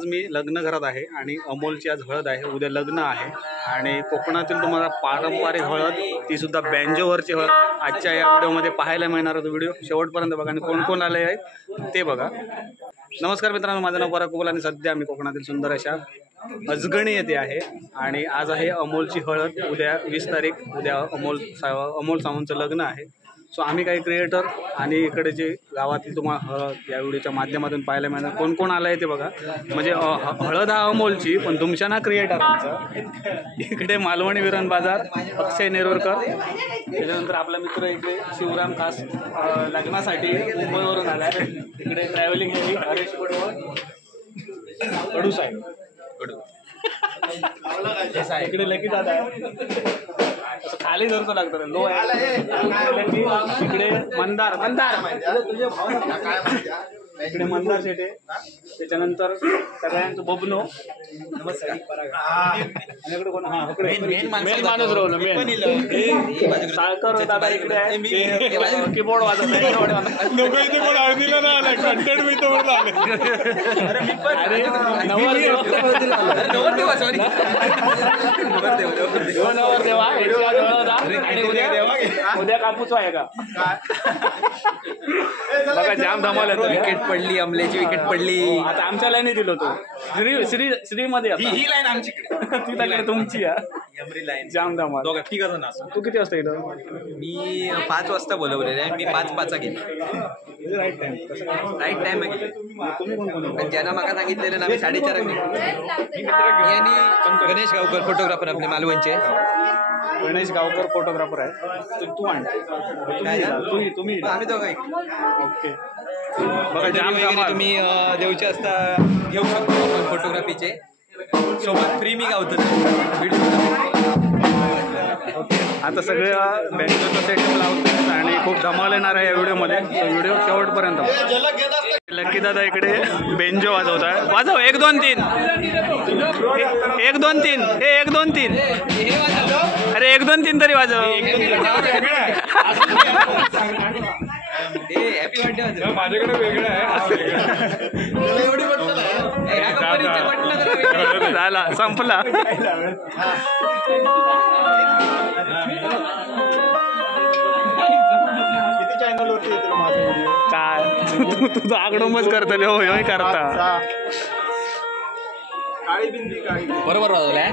आज मी लग्न घरात आहे आणि अमोलची आज हळद आहे, उद्या लग्न आहे आणि कोकणातील तुम्हाला पारंपरिक हळद ती सुद्धा बँजोवरची हळद आजच्या या व्हिडिओमध्ये पाहायला मिळणार आहे। तो व्हिडिओ शेवटपर्यंत बघा आणि कोण कोण आले आहेत ते बघा। नमस्कार मित्रांनो, माझं नाव पराग कुबल आणि सध्या मी कोकणातील सुंदर अशा अजगणी येथे आहे आणि आज आहे अमोलची हळद, उद्या 20 तारीख, उद्या अमोल सावंतचं लग्न आहे। सो आम्ही काही क्रिएटर आणि इकडे जे गावातील तुम्हाला हळद या व्हिडिओच्या माध्यमातून पाहायला मिळणार। कोण कोण आलं आहे ते बघा। म्हणजे हळद हा अमोलची पण तुमच्या ना क्रिएटरांचा। इकडे मालवणी विरण बाजार अक्षय नेरवरकर, त्याच्यानंतर आपला मित्र इकडे शिवराम खास लग्नासाठी मुंबईवरून आला आहे। इकडे ट्रॅव्हलिंग हेवी हरेश कडू साहेब इकडे लकी दादा आहे, खाली धरतो लागतं लो आहे। इकडे मंदार इकडे मंदार शेटे, त्याच्यानंतर सगळ्यांचं बबनो नमस्कार। आणि इकडे कोण मेन माणूस राहू मेन साळकर दादा इकडे आहे, कीबोर्ड वाजवत उद्या कापूस आहे का बघा, जाम धमाल विकेट पडली, अमलेची विकेट पडली। आता आमच्या लाईन दिलो तो श्री मध्ये ही लाईन आमच्याकडे ती लाईन तुमची आहे लाईन, जाम धमाल दोघं ठीक आहे ना। तू किती वाजता येतो? मी 5 वाजता बोलवलेलं आहे, मी 5:05 गेलो। राईट टाइम आहे। तुम्ही कोण कोण? पण ज्यांना मागा सांगितलेलं ना, मी 4:30 यांनी गणेश गावकर फोटोग्राफर आपले मालवणचे, गणेश गावकर फोटोग्राफर आहे। तू आण तुम्ही आम्ही दोघं ओके बघा, जाम तुम्ही देऊचे असता घेऊ शकतो आपण फोटोग्राफीचे सोबत फ्री मी गावतो ओके। आता सगळे बँकेचा सेटअप लावतो आणि खूप धमाल येणार आहे या व्हिडिओमध्ये, व्हिडिओ शेवटपर्यंत। लकी दादा इकडे बेंजो वाजवत आहे, वाजव 1 2 3 1 2 3 हे 1 2 3 अरे 1 2 3 तरी वाजव। हॅपी बर्थडे माझ्याकडे वेगळं आहे, झाला संपला। काय तुझं आगडोमच करतले हो करता बरोबर वाजवलाय।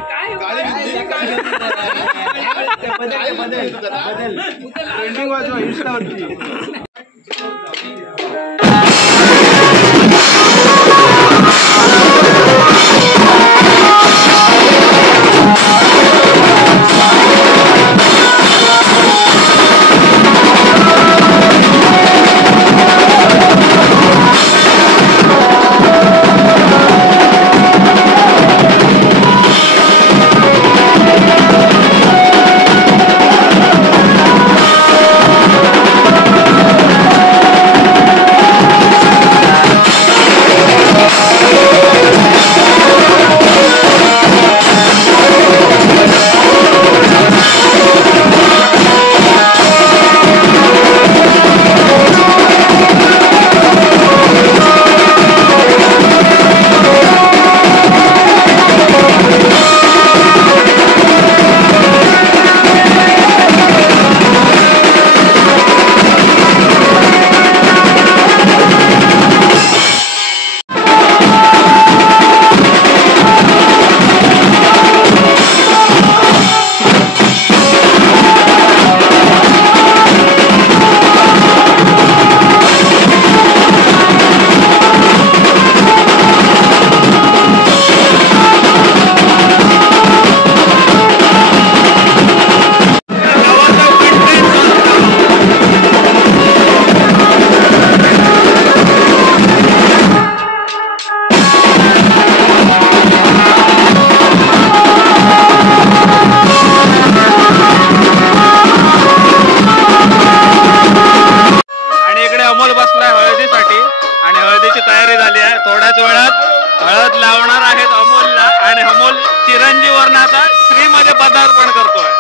हळद लावणार आहेत अमोलला आणि अमोल चिरंजीवरनं आता श्रीमध्ये पदार्पण करतोय।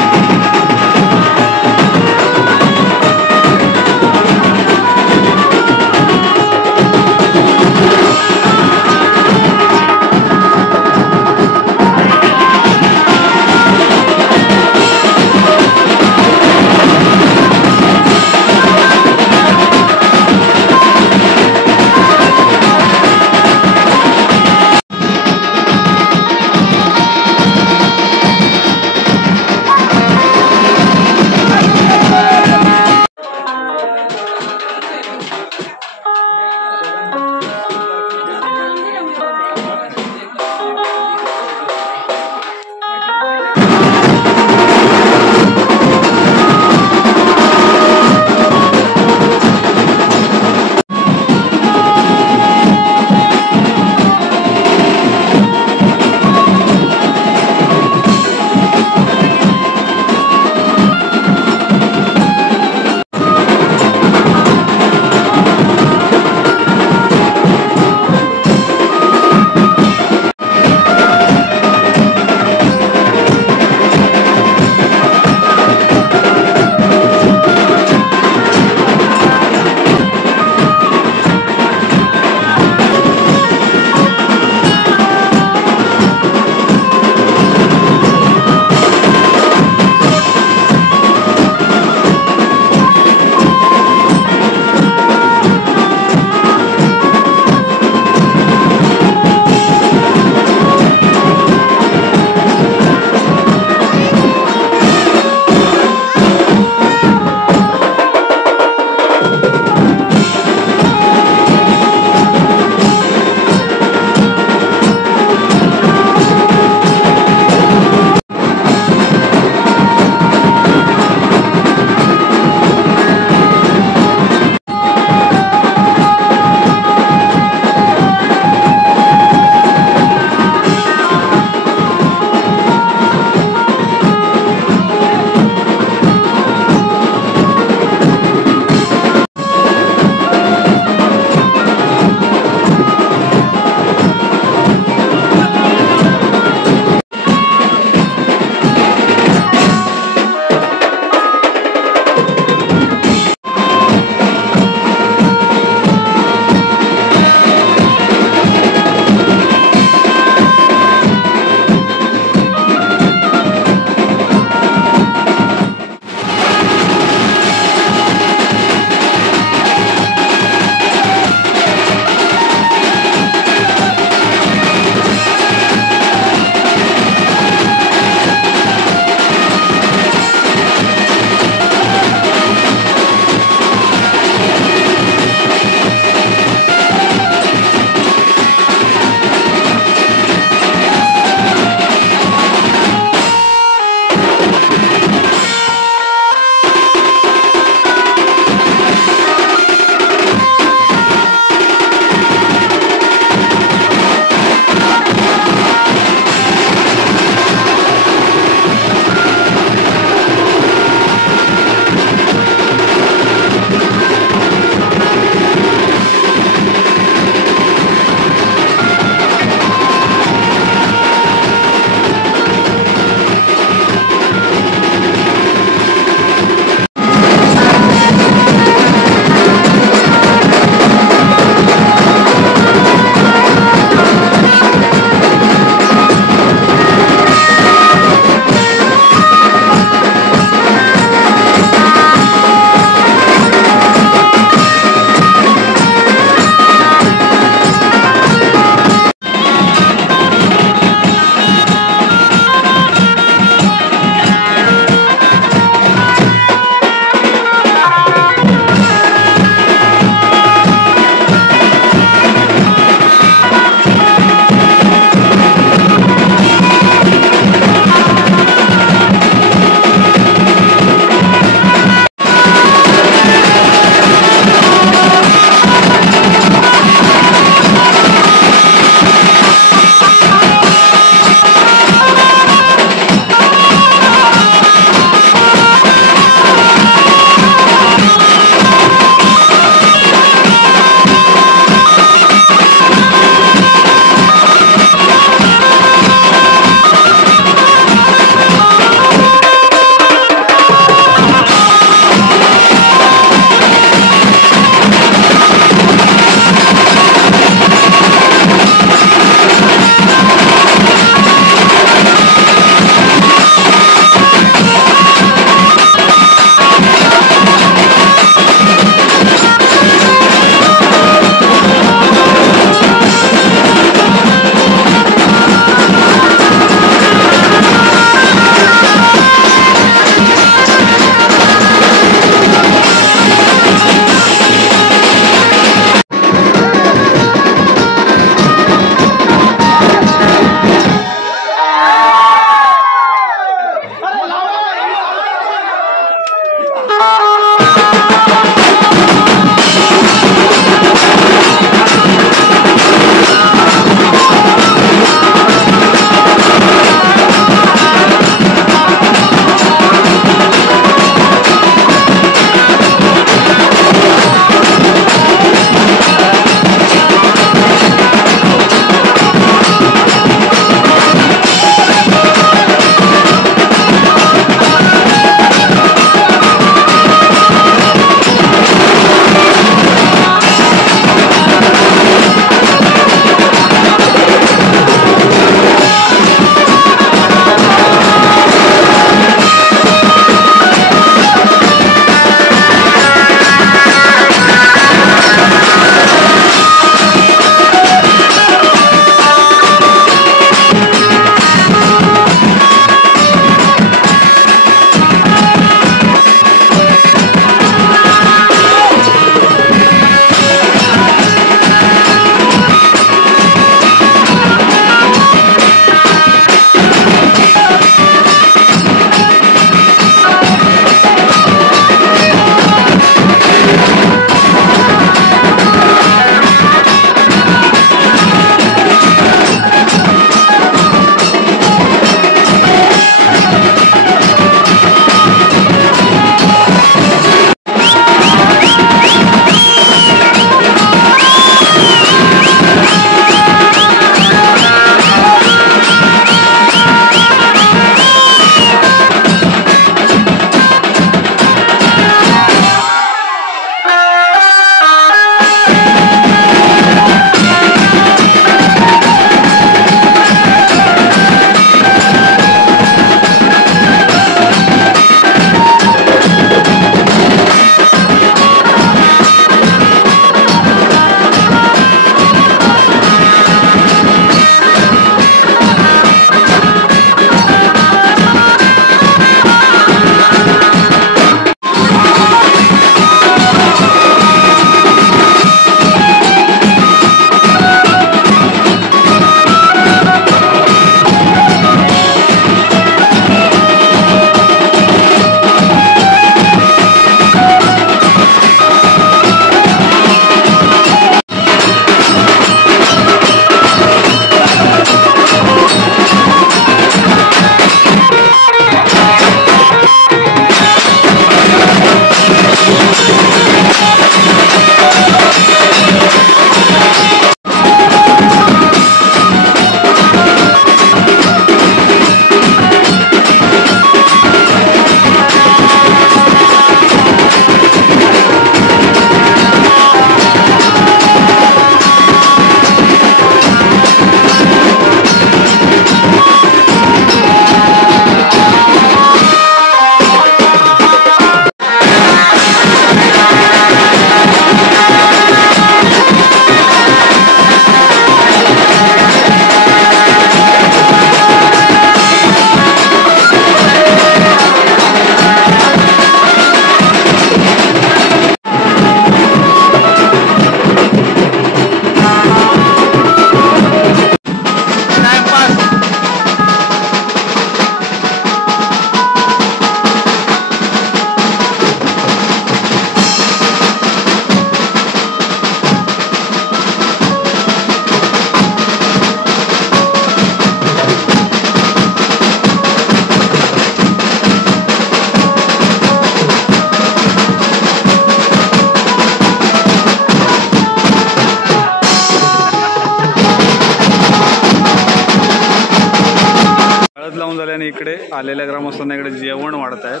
आणि इकडे आलेल्या ग्रामस्थांना इकडे जेवण वाढतायत.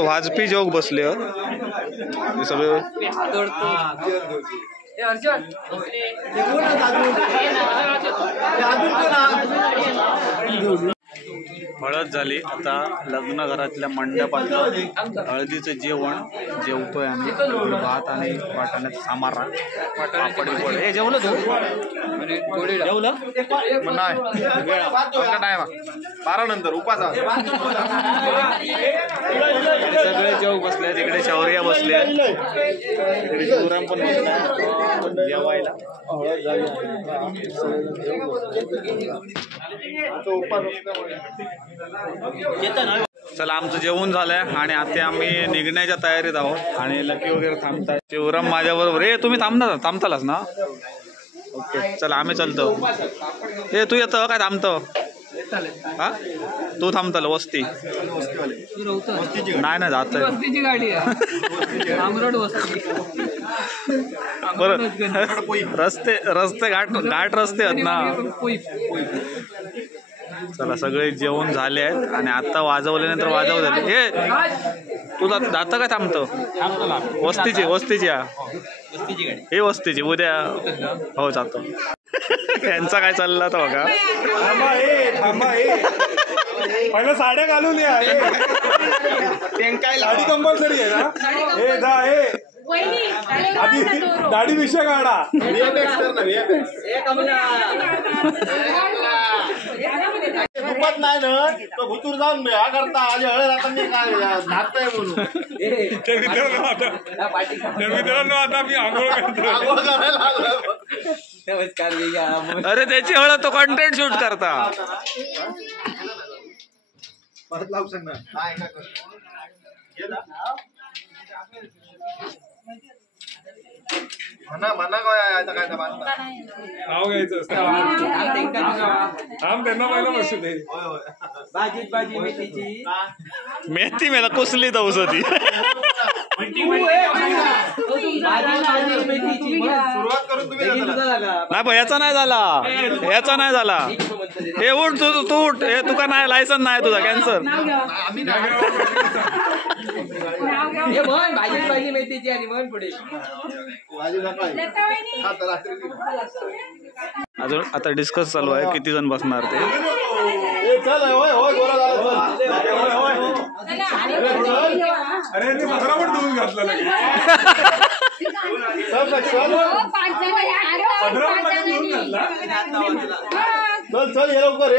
वाजपी जोग बसले सगळे. हळद झाली. आता लग्न घरातल्या मंडपातलं हळदीचं जेवण जेवतोय आम्ही. भात आणि वाटाण्याचा सामारा, पापड बिपड. हे जेवलं तू? जेवलं नाही, 12 नंतर उपास. सगळे जेव बसले. तिकडे शौर्या बसले, तिकडे शिवराम पण बसले जेवायला. चला आमचं जेवण झालंय आणि आता आम्ही निघण्याच्या तयारीत आहोत आणि लकी वगैरे थांबताय. शिवराम माझ्या बरोबर. रे तुम्ही थांबतालास ना? ओके चला आम्ही चालतो. हे तू येतं काय थांबतो? हा तू थांबताल वस्ती? नाही जात बरं. रस्ते घाट रस्ते आहेत ना. चला सगळे जेवण झाले आहेत आणि आता वाजवल्यानंतर वाजव झाले. हे तू जातं काय थांबतो? वस्तीची हे वस्तीची उद्या. हो जातो. यांचा काय चालला तर बघा. पहिलं साड्या घालून या. साडी कंपल्सरी आहे ना. हे जा हे आधी दाढी विषय काढा. दुपत नाही ना तो भुतूर जाऊन हा करता आधी हळद आता मी काय नाचतोय म्हणून. मित्रांनो आता मी आंघोळ करतो. अरे त्याची हळद तो कंटेंट शूट करता. परत लावू सांग ना. म्हणा काय आता काय नाव घ्यायचं असतं. त्यांना पहिला बसू दे. भाजी मेथीची मेथी मेला कुसली दौस होती. सुरुवात करून तुम्ही नाही पण याचा नाही झाला. हे उठ तू उठ. हे तुका नाही लायसन नाही तुझा कॅन्सर. भाजी मेथीची आणि म्हण पुढे अजून आता डिस्कस चालू आहे किती जण बसणार ते. अरे ते मगरा पण धुवून घातलं. चल ये लवकर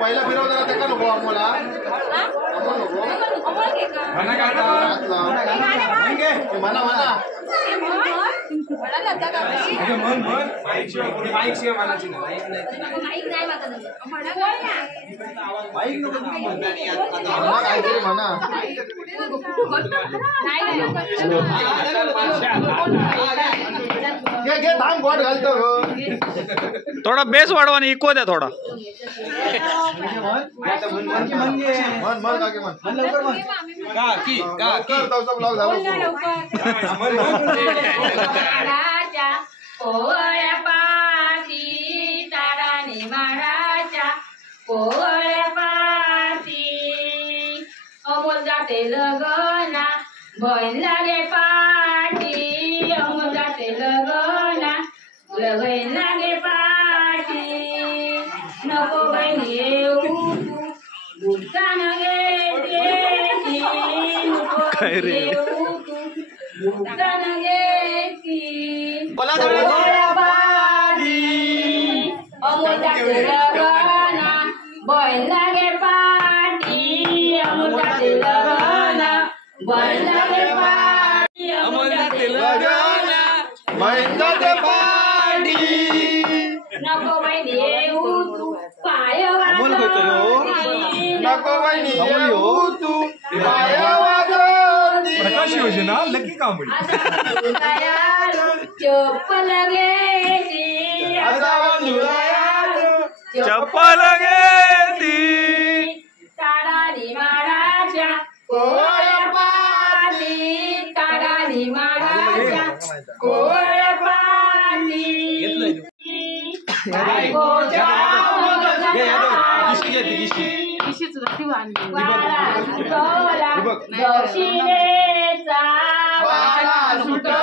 पहिला फिरवला ते का नको आम्हाला. थोडा बेस वाढवा आणि इको द्या थोडा. अमोल जाते लगना बहीण लागे पाठी. अमोल जाते लगना बहीण लागे पाठी. नको बहीण येऊ भूतान घेती. नको येऊ भूतान घेती. अमोल जाते लगना बहीण लागे पाठी. अमोल जाते लगना बहीण लागे पाठी. अमोल जाते लगना बहीण जाते पाठी. नको बहीण येऊ तू पाय नको बहीण येऊ तू पाय वाजवती. प्रकाश योजना लकी कांबळी. चप्पल घेती. चप्पल घेती. ताडानी माडाच्या पोळ्या पाती. ताडानी वारा सुटला दक्षिणेचा वारा सुटला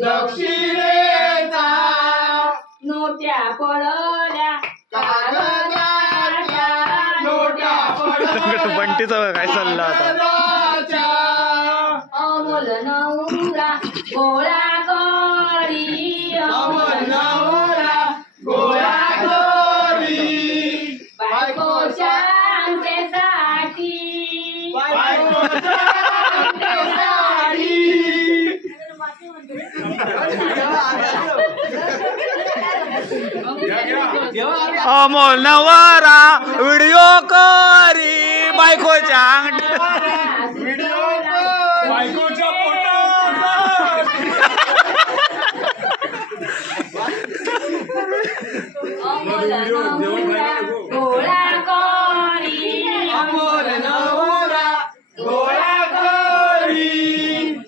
दक्षिणेचा नोट्या पडल्या कागदाच्या नोट्या पडल्या बंटीचा काय चाललं आता अमोल नवरा गोळा करी अमोल नवरा गोळा करी बायकोच्या अंत्येसाठी बायकोच्या अंत्येसाठी अमोल नवरा व्हिडिओ करी बायकोच्या व्हिडिओ बायकोच्या अमोल नवरा गोळा करी अमोल नवरा गोळा करी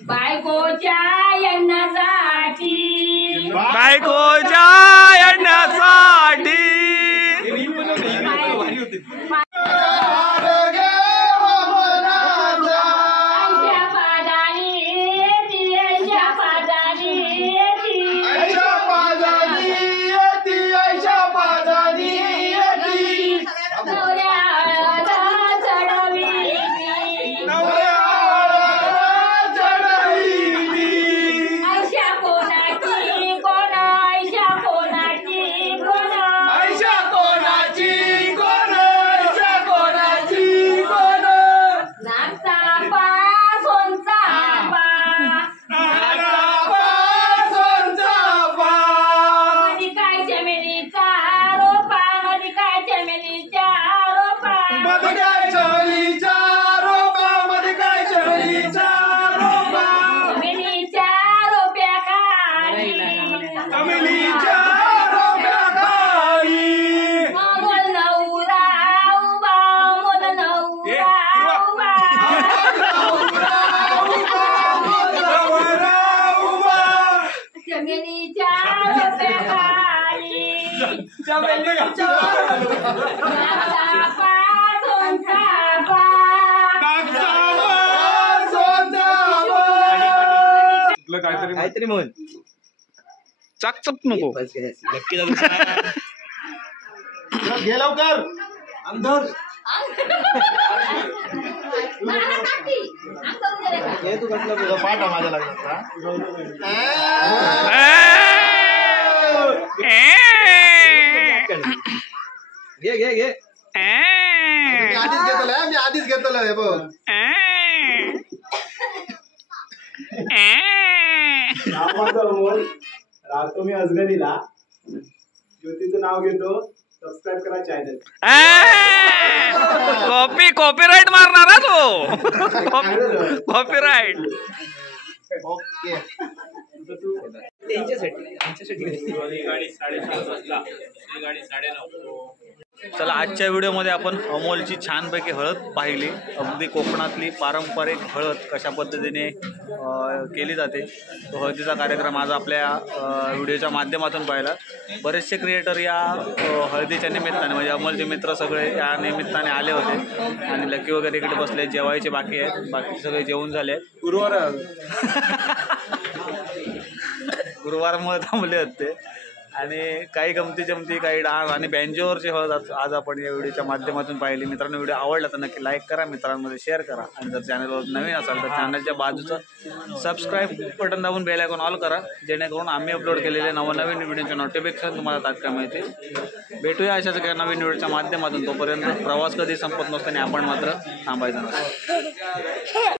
बायकोच्या यन्नासाठी बायकोच्या येण्यासाठी आईच्या पादारी येती आईच्या पादारी येती आईच्या पादारी येती आईच्या पादारी येती नवऱ्या हळद चढविती चढविती आईच्या कोणाची कोण आईच्या कोणाची कोण आईच्या कोणाची कोण आईच्या कोणाची कोण नागचापा सोनचापा मधी काय चमेलीचा रोपा मधी काय चमेलीच्या रोपा चमेलीच्या रोप्या खाली अमोल नवरा उभा अमोल नवरा उभा चमेलीच्या रोप्या खाली नागचापा सोनचापा काहीतरी म्हण चाकचप नको घे लवकर मला टाकी अंग करून दे रे का. हे तू कसला तुझा पाठ आहे माझ्या लग्नाचा घे घे घे मी आधीच घेतलं हे बघ राहतो मी अजगणीला ज्योतीचं नाव घेतो सबस्क्राईब करा चॅनल कॉपीराईट मारणार तो कॉपीराईट ओके चला आजच्या व्हिडिओमध्ये आपण अमोलची छानपैकी हळद पाहिली. अगदी कोकणातली पारंपरिक हळद कशा पद्धतीने केली जाते तो हळदीचा कार्यक्रम आज आपल्या व्हिडिओच्या माध्यमातून पाहिला. बरेचसे क्रिएटर या हळदीच्या निमित्ताने म्हणजे अमोलचे मित्र सगळे या निमित्ताने आले होते आणि लकी वगैरे इकडे बसले. जेवायचे बाकी आहेत, बाकी सगळे जेवून झाले. गुरुवारमुळे थांबले होते आणि काही गमती जमती काही डान्स आणि बँजोवरची हळद आज आपण या व्हिडिओच्या माध्यमातून पाहिली. मित्रांनो व्हिडिओ आवडला तर नक्की लाईक करा, मित्रांमध्ये शेअर करा आणि जर चॅनलवर नवीन असाल तर चॅनलच्या बाजूचं सबस्क्राईब बटन दाबून बेल आयकॉन ऑल करा जेणेकरून आम्ही अपलोड केलेले नवनवीन व्हिडिओचे नोटिफिकेशन तुम्हाला तात्काळ मिळतील. भेटूया अशाच काही नवीन व्हिडिओच्या माध्यमातून. तोपर्यंत प्रवास कधी संपत नसताना आपण मात्र थांबायचं नसतं.